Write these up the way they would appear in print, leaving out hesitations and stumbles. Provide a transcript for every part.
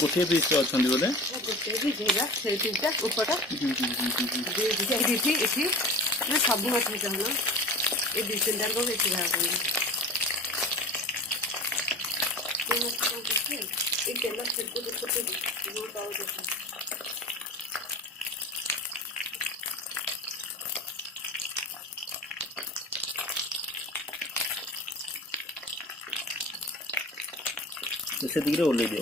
गोटे पीस अच्छा बोले सब माछ चाहना ये 2-3 टार को बेची भाग तेल छिड़को से दिखे ओल्ले दे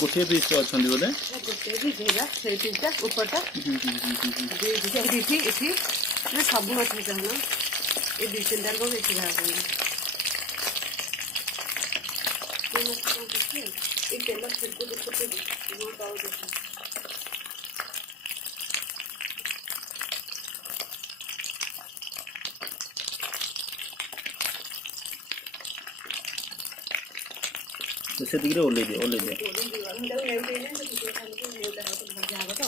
गोटे पीस अच्छा बोले सब माछ चाहना ये 2-3 टार को बेची भाग तेल छिड़को से दिखे ओल्ले दे तो